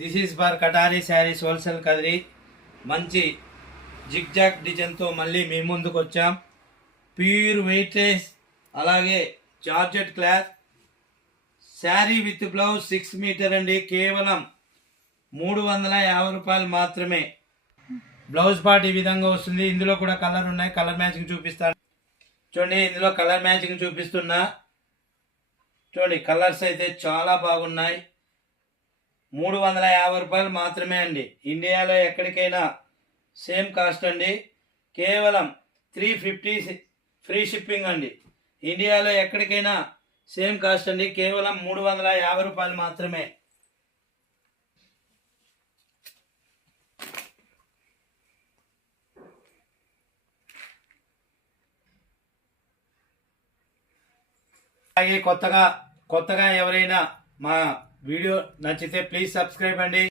This is for Katari saris wholesale Kadiri. మంచి zigzag డిజైన్తో మళ్ళీ మీ ముందుకు వచ్చాం. ప్యూర్ వెయిట్లెస్ అలాగే georgette cloth sari with blouse 6 meter అండి. కేవలం 350 రూపాయలు మాత్రమే. బ్లౌజ్ పార్ట్ ఈ విధంగా వస్తుంది. ఇందులో కూడా కలర్ ఉన్నాయి, కలర్ మ్యాచింగ్ చూపిస్తాను చూడండి. ఇందులో కలర్ మ్యాచింగ్ చూపిస్తున్నా చూడండి. కలర్స్ అయితే చాలా బాగున్నాయి. 350 రూపాయలు మాత్రమే అండి. ఇండియాలో ఎక్కడికైనా సేమ్ కాస్ట్ అండి. కేవలం 350 ఫ్రీ షిప్పింగ్ అండి. ఇండియాలో ఎక్కడికైనా సేమ్ కాస్ట్ అండి. కేవలం 350 రూపాయలు మాత్రమే. అలాగే కొత్తగా ఎవరైనా మా వీడియో నచ్చితే ప్లీజ్ సబ్స్క్రైబ్ అండి.